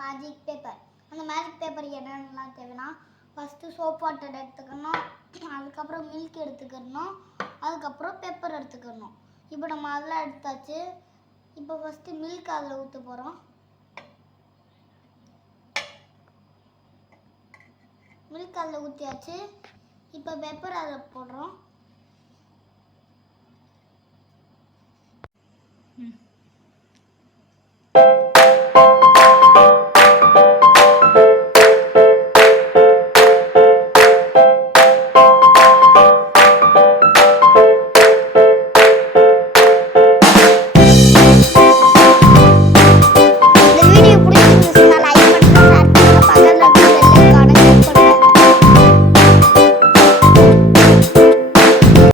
Magic paper. அந்த magic paper என்னென்னலாம் தேவைன்னா, ஃபஸ்ட்டு சோப் வாட்டர் எடுத்துக்கணும், அதுக்கப்புறம் மில்க் எடுத்துக்கணும், அதுக்கப்புறம் பெப்பர் எடுத்துக்கணும். இப்போ நம்ம அதெல்லாம் எடுத்தாச்சு. இப்போ ஃபஸ்ட்டு மில்க் அதில் ஊற்ற போகிறோம். மில்க் அதில் ஊற்றியாச்சு. இப்போ பெப்பர் அதில் போடுறோம்.